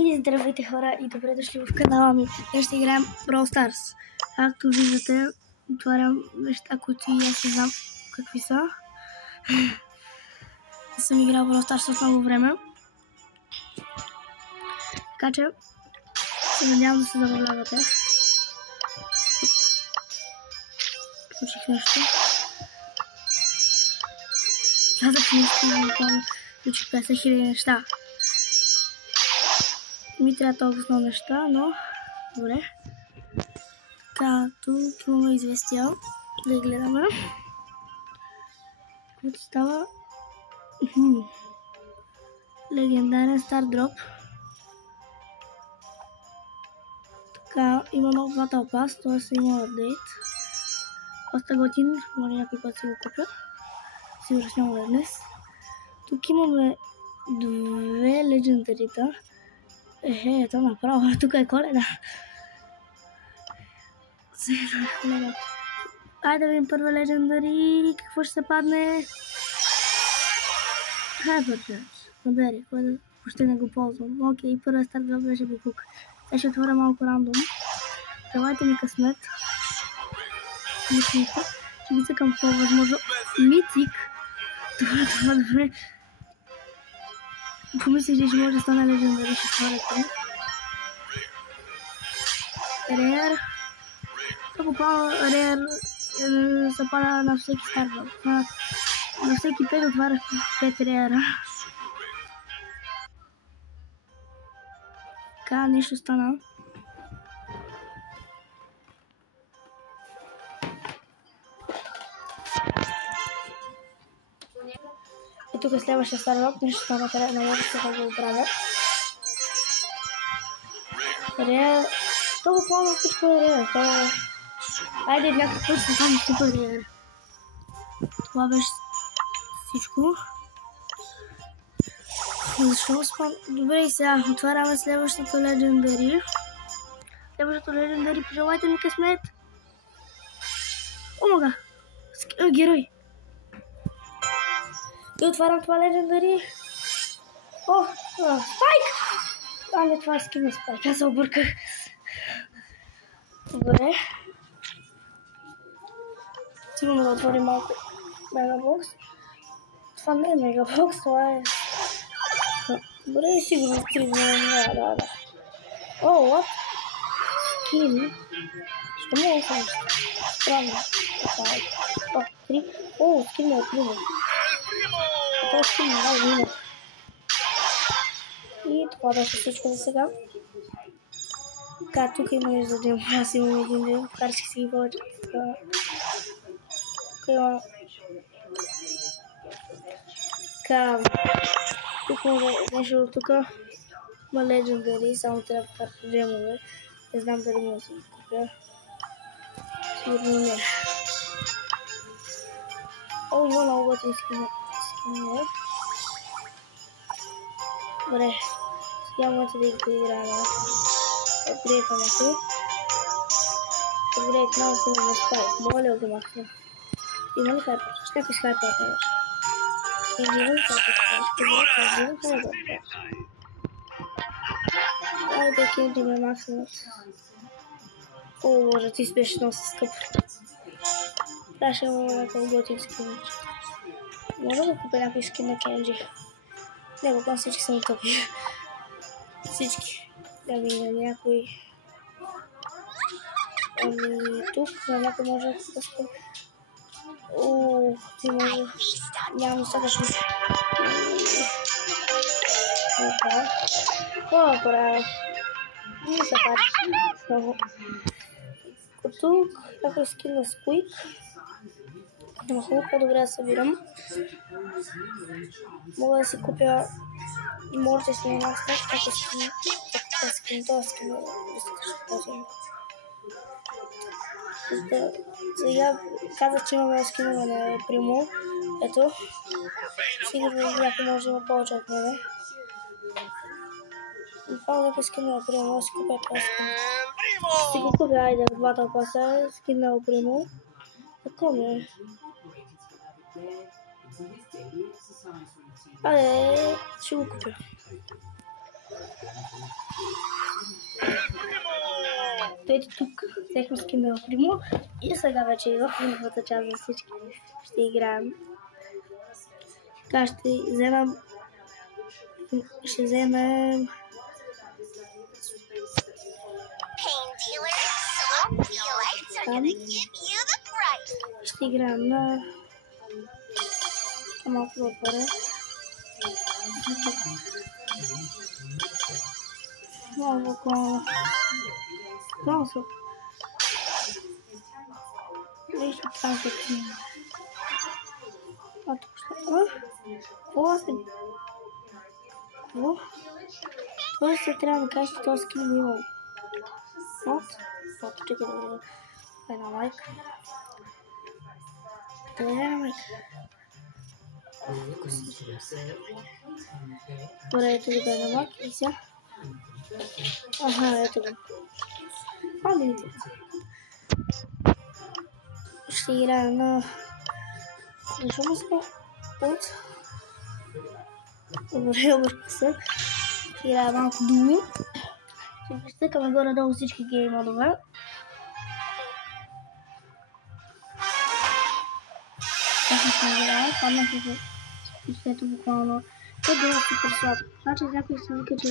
И здравейте хора и добре дошли в канала ми. Днес ще играем Brawl Stars. Както виждате, отварям неща, които и аз не знам какви са. Не съм играл Brawl Stars от много време. Така че се надявам да се забавлявате. Получих нещо. Казах нещо и буквално получих 50 000 неща. Ми трябва толкова много неща, но добре. Така, тук имаме известия да гледаме. Което става легендарен стар дроп. Така, има нов Battle Pass, т.е. има апдейт. Доста готин, може някой път си го купя. Сигурно няма да е днес. Тук имаме две легендарита. Ето направо, тук е Коледа. Айде да видим първа легендари, какво ще се падне. Хайпер, набери, което въобще не го ползвам. Окей, първа старт дроп беше Букук. Те ще отворя малко рандом. Давайте ми късмет. Митик. Ще ги цъкам по-възможно. Митик. Това добре. Помислих, че може да стане легендари, ще отворяте. Рейер. Ако пава Рейер се пада на всеки старт дроп. На всеки 5 отваряш 5 Рейера. Така, нещо стана. И тук е следващия стар дроп, нещо стана, не може да го оправя. Рейер. То буквално всичко е Рейер. Айде някакъв път ще стане супер Рейер. Това беше всичко. Защо спам? Добре, и сега отваряме следващото легендари. Следващото легендари, пожелайте ми късмет. Омага! Герой! И отварям това легендари. О, Спайк! А, не, това е скин на Спайк, аз се обърках. Добре. Сигурно да отворим малко мегабокс. Това не е мегабокс, това е... Добре, сигурно скин. Да. О, what? Скин? Що мога да съм? Странно. О, 3. О, скин е Примо. Това скин е има. И това беше всичко за сега. Така, тук има нещо за ден. Аз имам един ден. Вкарчих си ги повече. Тук има... Така... Тук има нещо от тук. Има легендари, само трябва да вкарат джемове. Не знам дали мога да си ги купя. Сигурно не. О, има много готини скинове. Добре. Сега можете да ги поиграем. Апгрейдна някой. Апгрейд на около на Спайк. Моля го махна. Има ли хайпер? Ще някой с хайпер не беше. Има ли хайпер? Айде, Кенди ме махнат. О, боже, ти беше много скъп. Трябваше да има някакъв готин скин. Може да купя някой скин на Кенджи? Не, буквално всички са ми топи. Всички. Да ми на някой... тук на някой може да пускам. О, ти може... Нямам достатъчно. Така. Какво да правя? Не се пачи. Много. Тук някой скин на Сквик. Няма хубаво, по-добре да събирам. Мога да си купя Морте с една снег, така скин, този скин е достатъчно по-зелен. Сега казах, че имаме скинове на Примо. Ето. Сигурно някой може да има повече от мене. Това някой скин на Примо, може да си купя този скин. Си го купя, айде, в Battle Pass, скин на Примо. Какво ми е? Айде, ще го купя. Ето тук взехме скин Ел Примо и сега вече в първата част за всички ще играем. Така ще вземем ще играем на малко да отворя. Много клона. Много са. Вижте там какви. А тук ще... Какво сте? Какво? Това се трябва да кажете, този скин го имам. Вот. Чекай да видя. Една лайк. Една лайк. Добре, ето го да лайк и сега. Аха, ето го. Видите. Ще играем на... Защо му сме? От... Добре, обърка се. Ще играем малко думи. Ще пристъкаме горе-долу всички гейм модове. Така ще играем. Паднах и ето буквално. Той е супер слаб. Значи някой се вика, че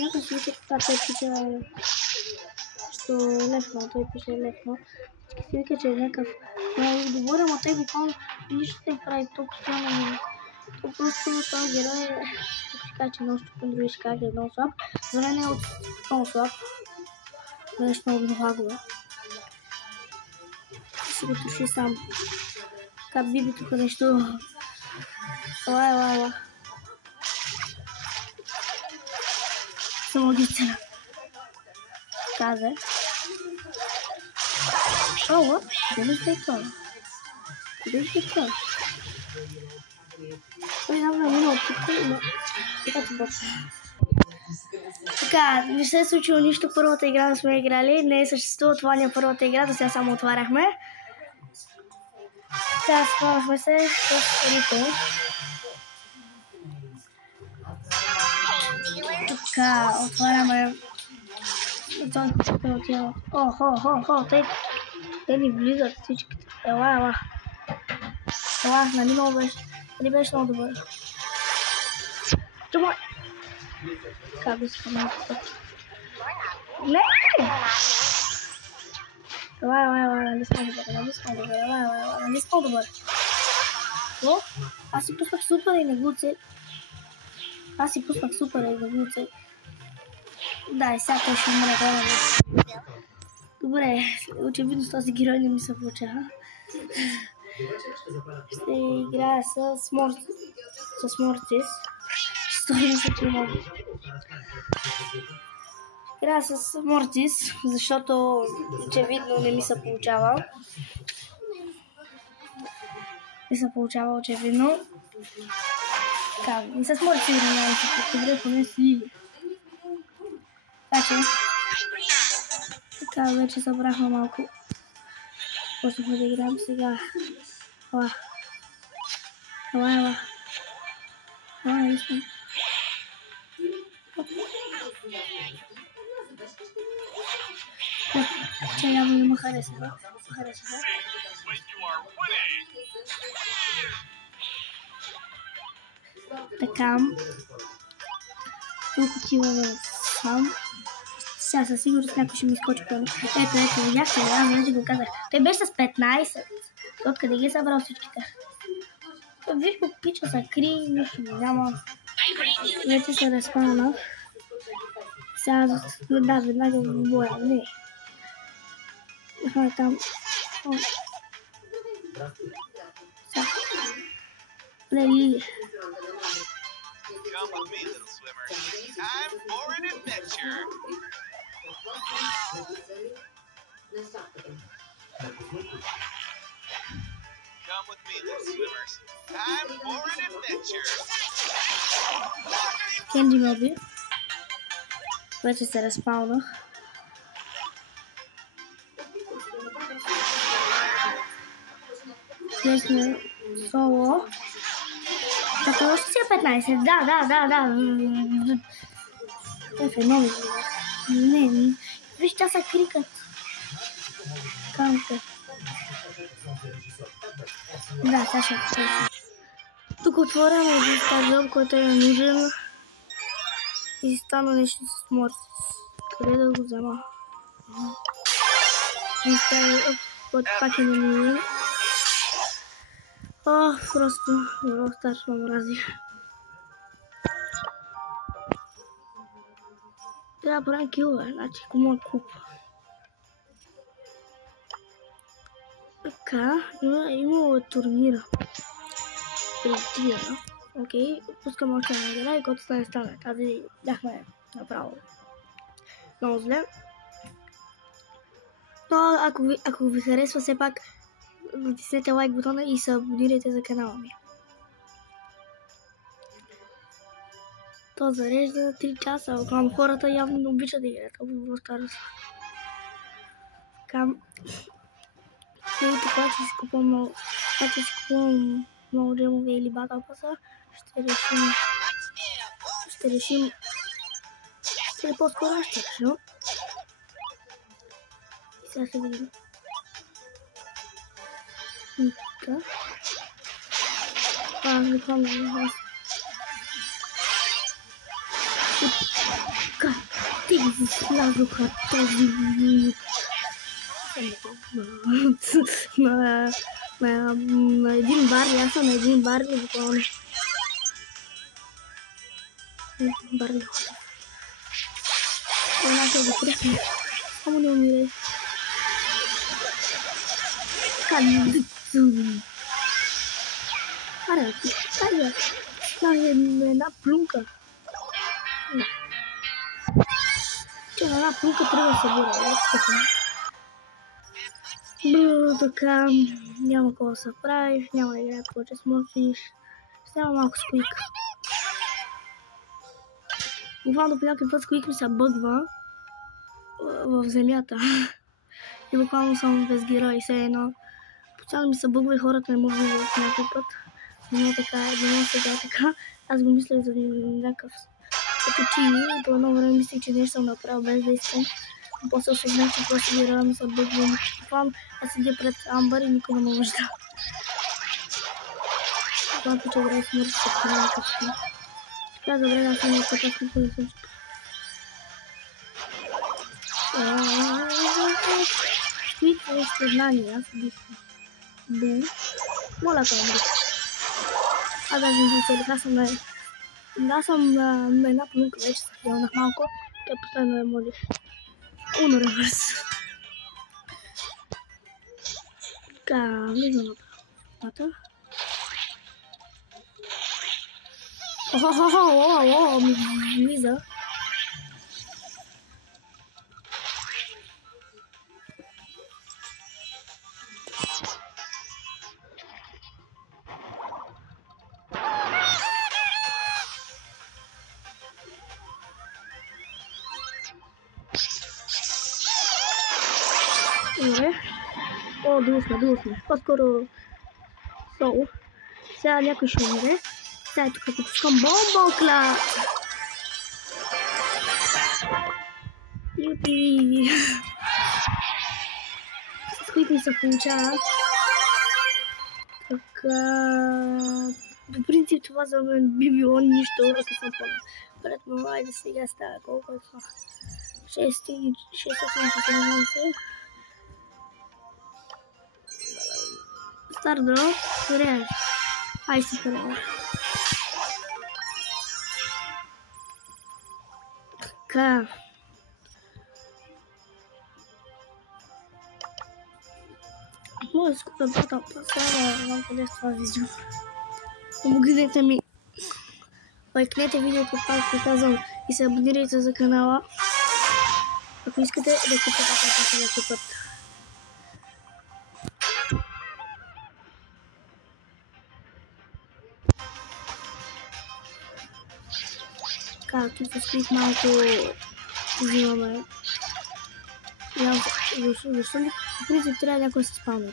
някой се вика, това той пише... Що лефно, той пише лефно. Всички се вика, че е някакъв много добър, ама той буквално нищо не прави толкова странно. То просто този герой е... Ще кажа, че много щупен, други ще кажа, че е много слаб. За мен е от много слаб. Нещо много лагова. Ще го туши сам. Така биби тук нещо... Ела. Самоубийца. Каза. Ова, къде ли сте това? Къде сте това? Той няма минал тук, но... Така се бърша. Така, не се е случило нищо. Първата игра не сме играли. Не е съществува това ни е първата игра, да сега само отваряхме. Сега спавахме се с Рико. Така, отваряме... Хо, те ни влизат всичките. Ела. Нали много беше? Нали беше много добър? Чумай! Така би се малко път. Не! Ела, нали сме добър. О, аз си пуснах супер и не го цели. Да, и сега той ще умре горе. Добре, очевидно с този герой не ми се получава. Ще играя с Мортис. Играя с Мортис, защото очевидно не ми се получава. Очевидно. Така, и с Мортис играя добре, поне си. Така, вече събрахме малко. Почнахме да играем сега. Ела. Не сме. Че явно не ме харесва. Така. Тук отиваме сам. Сега със сигурност някой ще ми изкочи пълно. Ето, видяхте ли? Аз вече го казах. Той беше с 15. Откъде ги е събрал всичките? Виж го пича са кри, нищо няма. Вече се разпълнах. Сега веднага в боя. Не. Там. Сега. Лели. Come with me, little swimmer. Time for an adventure. Come with me, little swimmers. Time for an adventure. Candy Mobi. Вече се разпълнах. Сме соло. Ако още си е 15, да. Е много. Не. Виж, тя са крикат. Камка. Да, сега ще е. Тук отворям един стадион, който е нужен. И стана нещо с морс. Къде да го взема? И става пак е нужен. Просто много страшно мрази. Трябва да правим килове, значи кому куп. Така, има турнира. Предтира. Окей, пускам още една игра и който стане. Тази бяхме направо много зле. Но ако ви харесва, все пак натиснете лайк бутона и се абонирайте за канала ми. То зарежда 3 часа, около хората явно не обичат да играят в Скарс. Така, ще си купувам много джемове или батъл паса. Ще решим по-скоро ще решим. И сега ще видим. И така. Не помня. Как ти ги слязоха този минут? На един бар, аз съм на един бар и буквално. Бар ли хода? Една да го прехне. Само не умирай. Аре, кая? Една плюнка. Една плюнка трябва да се бира. Така, няма какво да се правиш, няма да играе повече смотриш. Става малко сквик. Буквално по някакъв път сквик ми се бъгва в земята. И буквално съм без герои и все едно. Постоянно ми се бъгва и хората не могат да видят някой път. Но така, едно сега така. Аз го мисля за някакъв като чини. По едно време мислех, че нещо съм направил без да искам. После осъзнах, че просто героя ми се бъгва. Аз седя пред Амбър и никой не ме вижда. Това пича играе с мъртви се храна къщи. Така, добре, аз съм така с никой не съм. Сквик още знания, аз убийствам. Бум. Моля това, бре. Аз даже не целих, аз съм на една плюнка, вече се хилнах малко. Тя постоянно я молих. Uno reverse. Така, влизам направо. Охо, ми влиза. Добре. Душме. По-скоро сол. Сега някой ще умре. Сега е тук като пускам бомбокла. Юпи. С които ми се получава. Така... По принцип това за мен би било нищо, ако съм по-напред. Но айде сега става колко е това. 617. Стардроп, реально. Ай си реално. Така. Може да скупя батъл паса, малко да е това видео. Помогнете ми. Лайкнете видеото, пак казвам, и се абонирайте за канала. Ако искате да купите батъл паса някой път. Както с скрит малко взимаме. Защо ли? В принцип трябва някой да се спалне.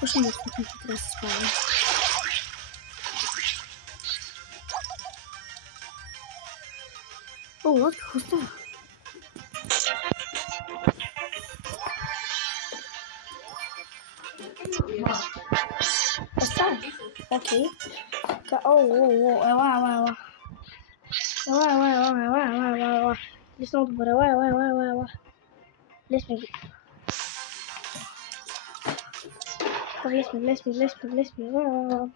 Почне да скритим, че трябва да се спалне. О, вот какво става. Остава. Окей. Ела. Ела. Лесно добре, ела. Лесме ги. Влезме. Ела.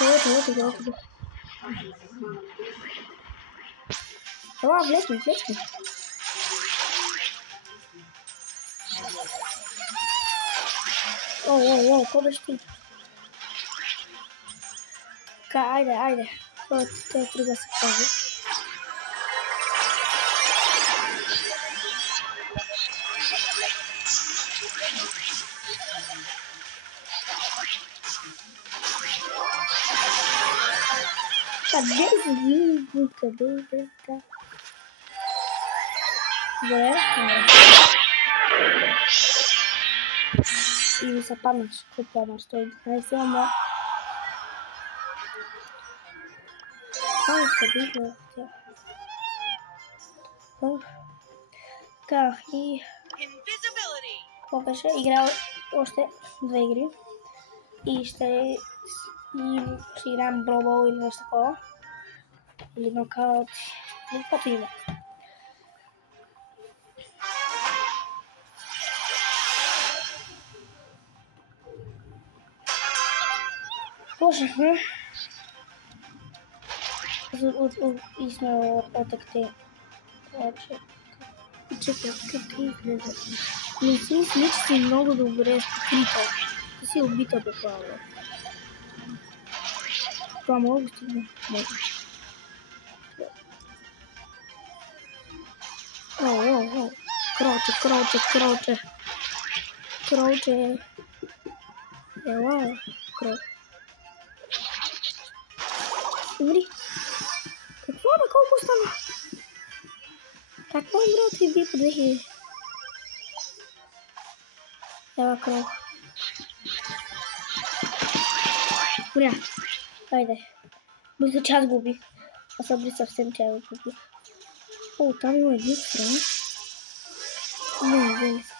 Елате. Ела, влезме. О, какво беше ти? Айде. Той трябва да се прави. Къде е? Добре. И ми се паднаш. Какво паднаш? 111, ама... Къде е тя? Така, и... Какво беше? Играл още 2 игри. И ще играем Бробол или нещо такова. Или нокаут. Или каквото има. Почнахме. И сме отъкте. Чакай, как изглежда? Не си мисли, че си много добре покрита. Ти си убита буквално. Това мога да стигне? Може. О. Кроче. Ела, кроче. Умри. Какво? На колко стана? Какво умре от би по 2000? Ела, кров. Умря. Хайде. Мисля, че аз го убих. А събри съвсем, че аз го убих. О, там има един стран. Не взели се.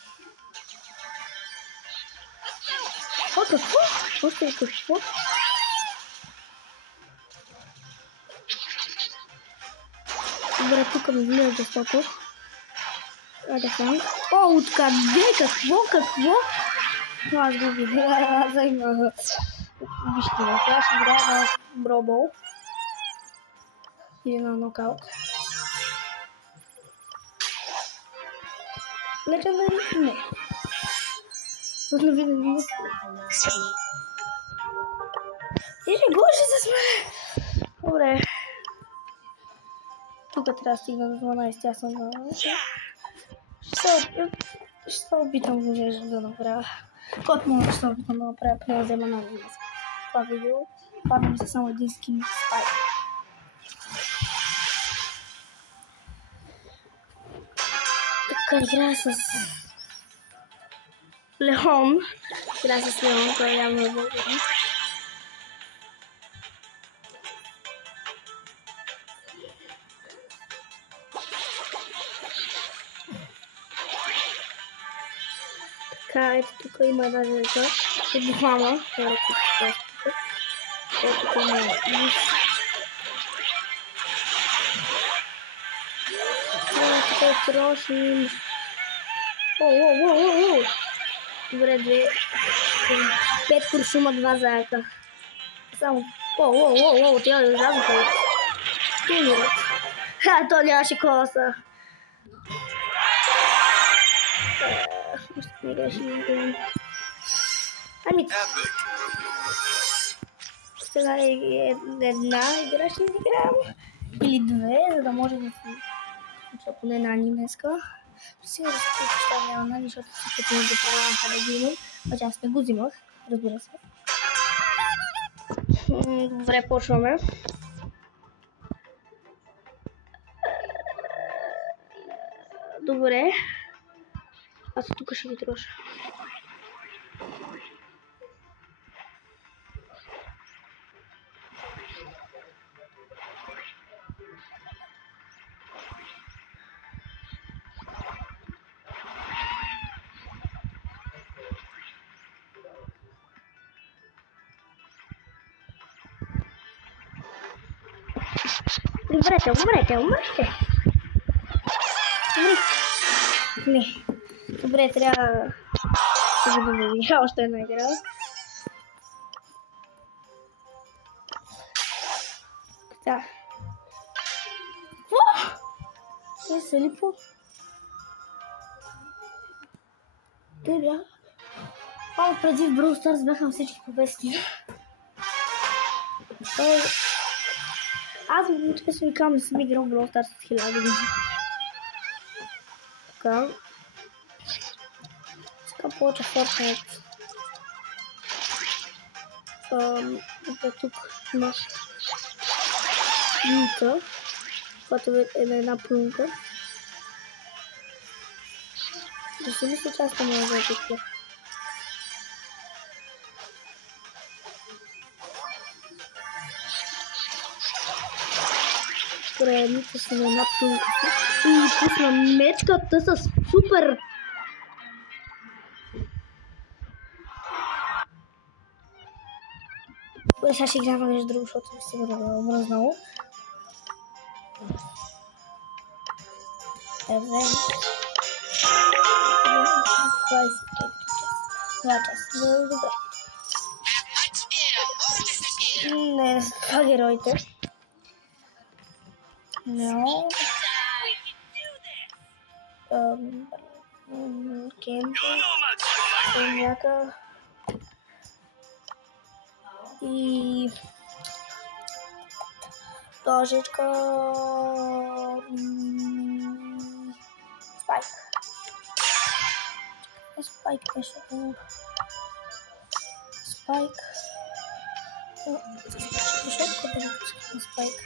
О, какво? Още какво? Добре, тук ми влияе жестоко. Айде сам. О, откъде? Какво? Аз го убих. Аз има... Вижте, сега ще играя на Бробол. Или на нокаут. Legendary? Не. Възновиден вид. Или гоже се сме. Добре. Тук трябва да стигна до 12. Аз съм на... Ще се опитам го нещо да направя. Който мога ще се опитам да направя, преди да взема на днес. Това видео. Падна ми се само един скин спайк. Тук играя с Леон. Той явно е българин. Така, ето тук има една жена. И двама. Ето тук има лис. Тук е трошим. О. Добре, 5 куршума, 2 заека. Само. О, тя да излязоха. Умират. То нямаше коса. Още не играше никога. Ами... Сега една игра ще играем. Или 2, за да може да си случва поне Нани днеска. Сега да се представя няма Нани, защото си пъти не заправяха да го имам. Значи аз не го взимах, разбира се. Добре, почваме. Добре. Аз тук ще ги троша. Умрете. Не. Добре, трябва да го намеря още една игра. Да. Те са ли по... Те бяха... Малко преди в Brawl Stars бяха всички побести. Аз тук си викам, не съм играл в Brawl Stars от 1000 години. Така. Сега получа Fortnite. Тук имаш Нита, която е една плюнка. Да си мисля, че аз не мога да закупя. Нита си на една плюнка. И пусна мечката с супер... Сега ще играм нещо друго, защото ми се мръзнало. Евент. 2 часа. Добре. Не, това героите. No. Кемпа. И ножичка. Спайк. Спайк нещо. Спайк. Защо да напускам Спайк?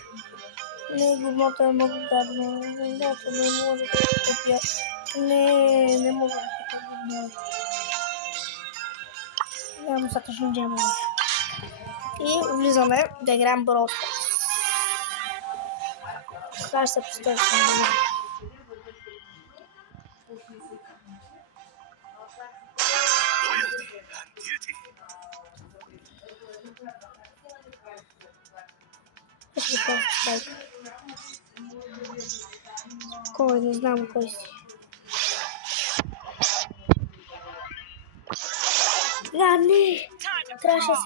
Не, гумата е много гадно. Гумата не може да се купя. Не мога да се купя. Нямам достатъчно джемове. И влизаме да играем Brawl Stars. Така ще се представя съм да играем. Кой? Не знам кой си. Да, не! Трябваше да си...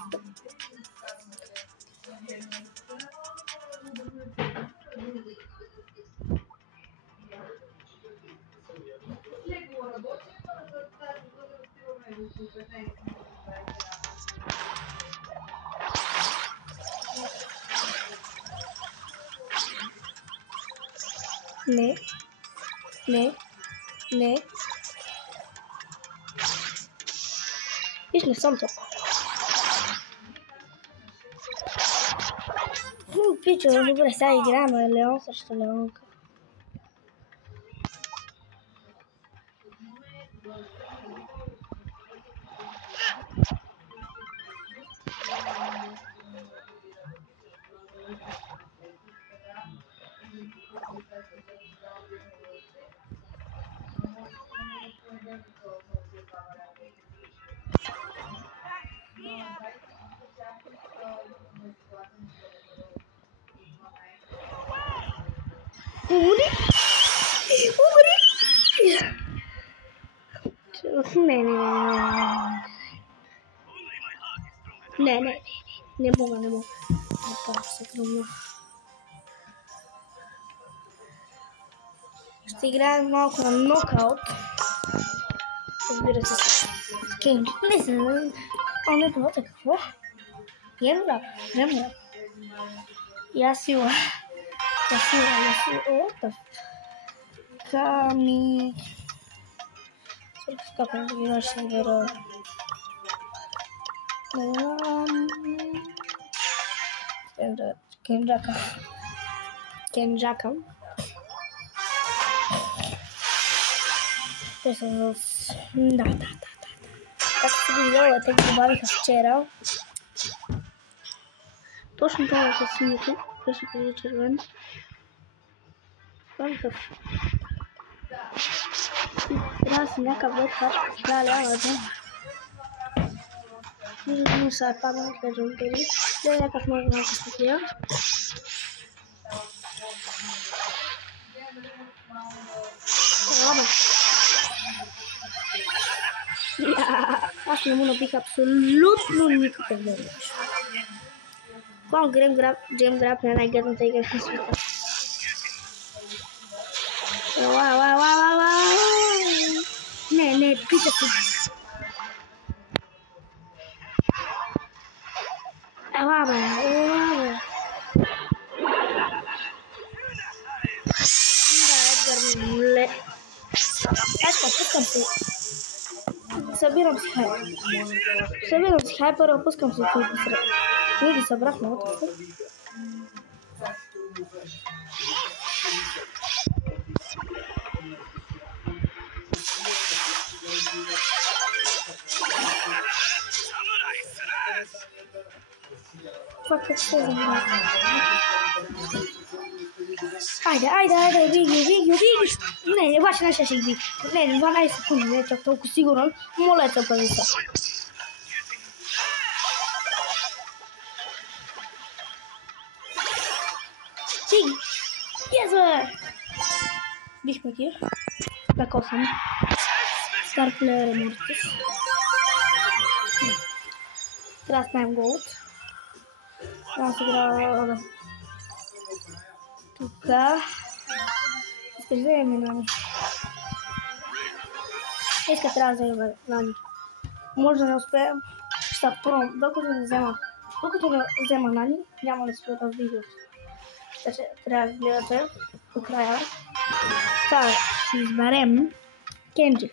Не. Виж, не съм тук. Пичо, добре, сега играем Леон срещу Леонка. Умри! Не мога. Така се тръгна. Ще играем малко на нокаут. Разбира се с Кейн. Не знам. Не това какво? Гемрап. Ясила. Ками. Сколько я ще вера. Кенджака. Те са с... Да. Както си видяла, те го добавиха вчера. Точно това е с синьото. Беше преди червен. Добавиха. Трябва да си някакъв вид хаш. Да, лява, да. Виждам са е паднал от легендари. Да е някакъв много малко статия. Аз не му набих абсолютно никакъв дълъж. Когато Gem Grab е най-гадната игра в света. Не, пита се. Ела, бе. Да, Едгар, ле. Пускам се. Събирам си хайпера, пускам се тук посред. Ние ги събрахме, вот така. Това как се забравя? Айде, биги! Не, обаче не ще ги биги. Не, 12 секунди, не е чак толкова сигурен. Моля те, пази се. Биги! Yes, бе! Бихме ги. Така съм. Стар плеер е Мортис. Трябва да ставим голд. Трябва да се игра тука. Искаш да имаме Нани? Иска трябва да вземем Нани. Може да не успеем. Ще пробвам. Докато не взема Нани, няма да се разбива. Така трябва да гледате до края. Така ще изберем Кенджи.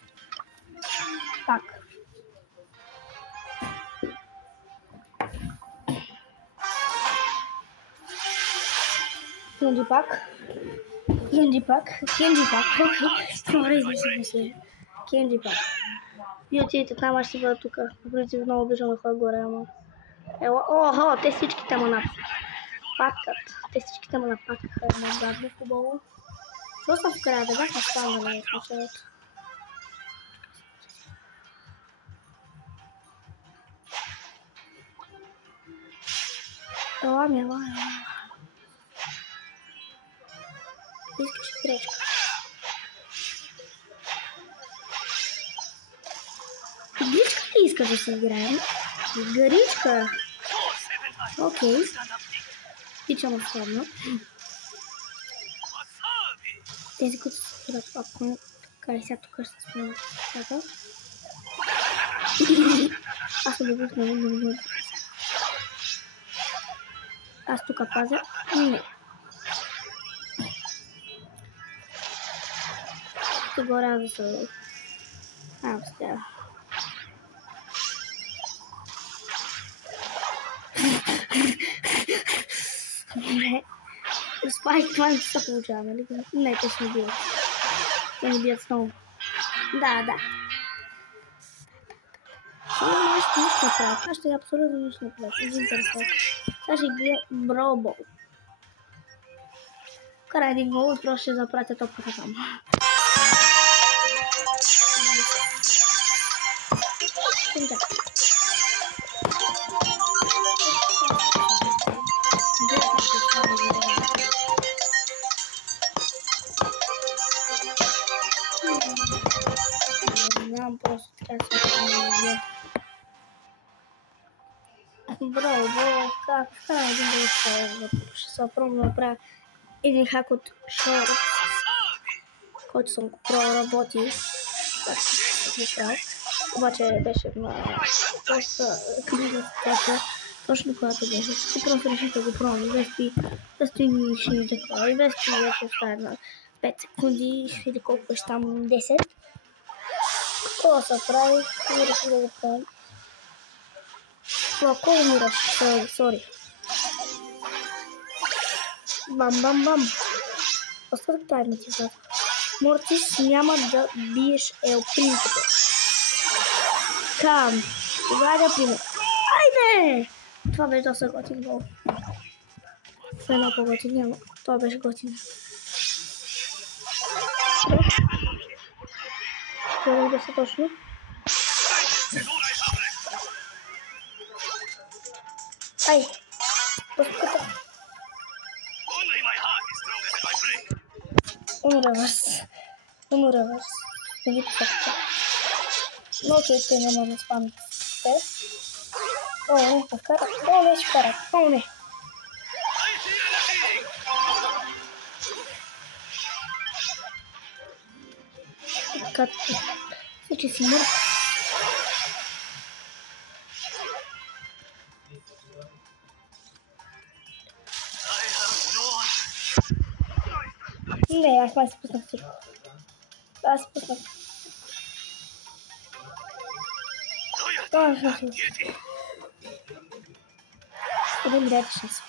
Так. Кенджи пак. Добре, измисля. Кенджи пак. И отидете там, аз ще бъда тук. В принцип много обичам да ходя горе, ама... Охо, те всичките ма напаткаха. Едно гадно хубаво. Що съм в края? Да бяхме станали в началото. Ела. Искаш гречка. Гречка ли искаш да се играем? Гречка. Окей. Пичам особено. Тези, които се спират попкорн. Така и сега тук ще се спират така. Аз се добих много. Аз тук пазя. Не. Тук горе да се... стяга. Спайк, това не се получава, нали? Не, те ще не бият. Те не бият снова. Да. Сега нищо не правя. Аз ще абсолютно нищо не правя. Интересно. Сега ще гледа Бробол. Карай един гол и просто ще запратя топката там. Знам, просто трябва да се Бро, как стана един да ще се пробвам да направя един хак от шорт, който съм проработил. Обаче беше на доста кризна ситуация, точно когато беше. И просто реших да го пробвам, без стои ще ни такова и без стои ще оставя на 5 секунди и ще видя колко беше там 10. Какво се прави и реших да го пробвам. Това колко ми разчита, сори. Бам. Остатък тайна ти зад. Мортис няма да биеш принципа. Кам. Това да пример. Айде! Това беше доста готин гол. Едно по-готин няма. Това беше готин. Това беше точно. Ай! Пуската. Unu rewers. Nie przeszkadza. No ty nie mamy spamić. O, nie, kaskara. O, nie, kaskara. O, nie. Muchísimo. Nie, jak ma spustać. Teraz spustać. To już musi. Idem dać szans.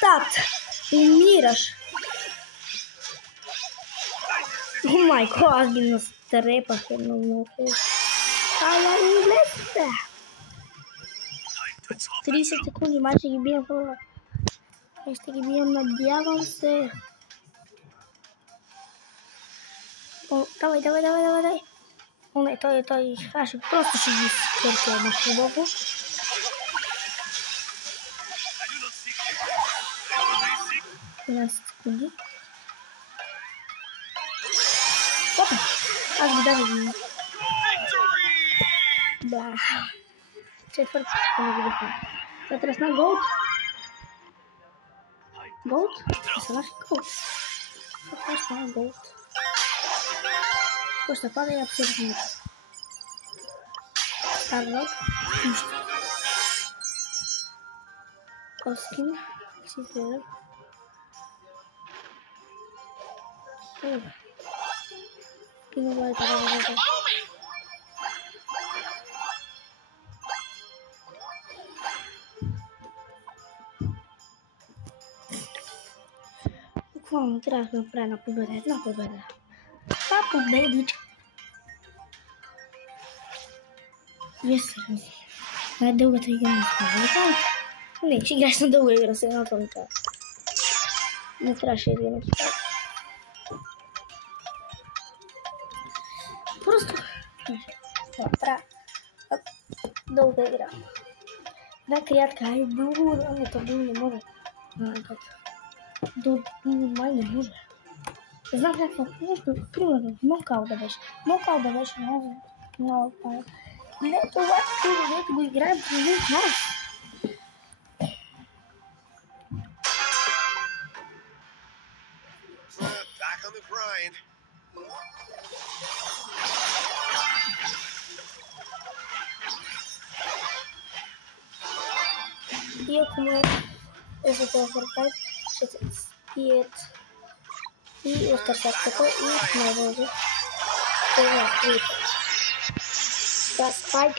Tat. Umirasz. Oh my god, no strepa się no muchy. Ale inglesne. 30 секунд, мальчики бьем фола. Хэштеги бьем, надеемся. О, давай. Он это Хашик просто сидит на худобу. Секунды. Опа! Аж даже не. Да. Четверть секунды. Соответственно, голд. Голд? Это наш голд. Соответственно, голд. Просто падает абсолютно. Старрок. Оскин. Сифер. Кинула это. Буквально трахну правильно победить, на победу. Победить. Весело. Надо долго тренироваться. Не, играешь на долго игру, все равно только. Не страшно играть. Просто. Долго игра. Да, крятка, ай, долго, это был не может. Май не може. Знам какво, примерно, нокаут да беше. Много пара. Не, това го играем по един час. Back on the grind. И ако му е това въртай, ще се спият и от търсачката и навъзу. Това е крипа. Да, спайк.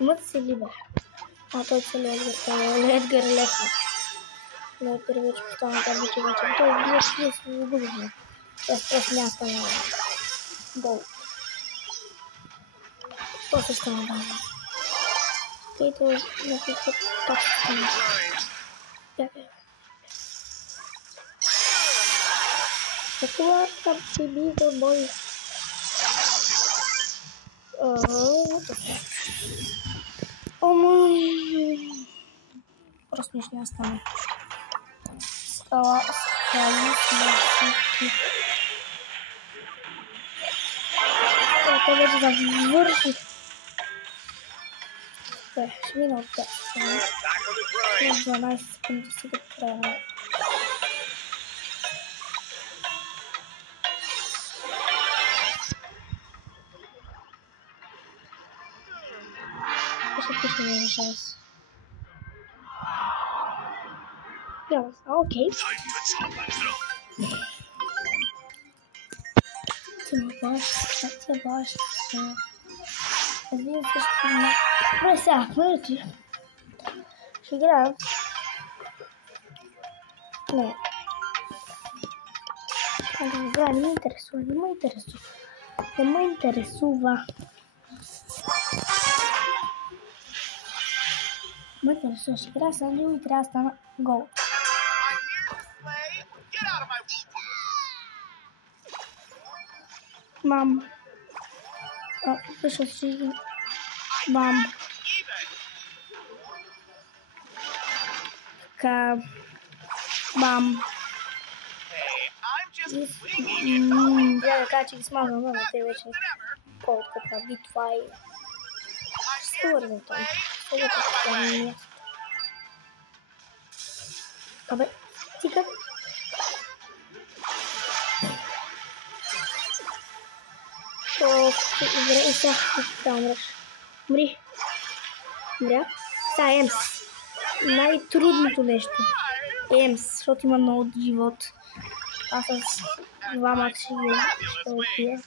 Имат си ли бе? А той се Ледгар лесно. Ледгар вече постана там вече. Той бие си губихме. Аз просто няма стана гол. После стана баба. Кейто на всичко так стана. Такова там си бига бой. Просто нищо не стане. Стала смъртни. Това вече завърших. Ще мина от 5 секунди. 12 секунди си го правя. Ще пише ми шанс. Окей. Ти баш. Вие също не. Добре, сега, хвърляте. Ще играем. Не. Не ме интересува. Не ме интересува. Ме интересува. Ще играя с Андрю и трябва да стана гол. Мам. Слышал, сидим. Мам. Мам. Я качек смазал, но ты очень колко пробит твои. Стороны там. Что это такое место? Кабы. Тихо. Ох, ты умрешь. Умри. Умря. Са, Емс. Най-трудното нещо. Емс, защото има много живот. Аз с два макси ще отпия.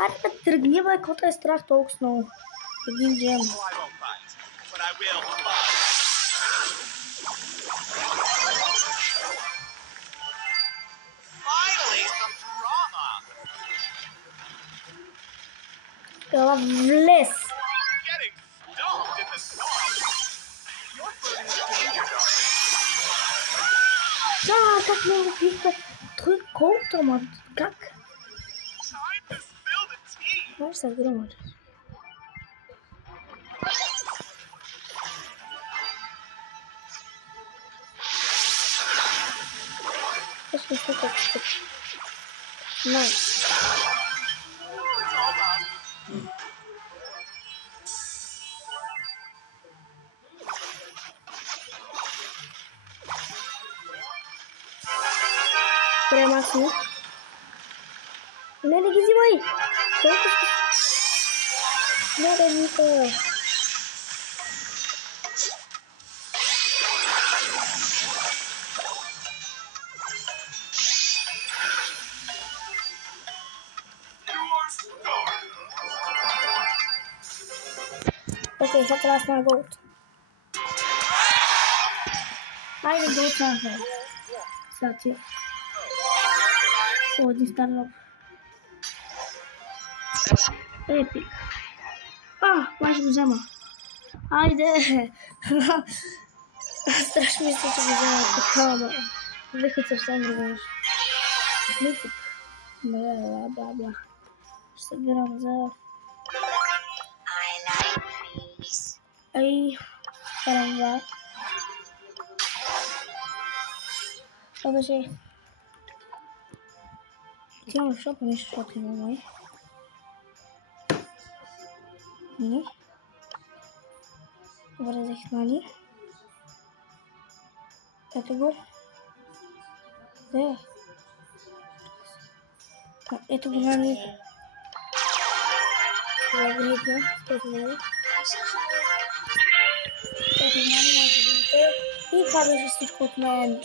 Аре да тръгни, бе, какво е страх толкова много? Един джем. Ела влез! Как ме убиха? Той е колко, ама как? Може да се громадиш. Точно така ще. Найс. Премахни. Не ги взимай! Толкова ще... Не да вика. Окей, сега трябва да сме на голд. Айде голд на хай. Сега ти. О, един стар роб. Епик. Май ще го взема. Айде! Страшно мисля, че го взема така, но вихът съвсем друго нещо. Митик. Бла. Ще събирам за... Ай, карам Следваше. Отивам в шопа нещо, защото има май. Не. Добре, взех Нани. Ето го. Де? Ето го Нани. Това го хитна. Ето Нани. Ето Нани, може да видите. И това беше всичко от мен.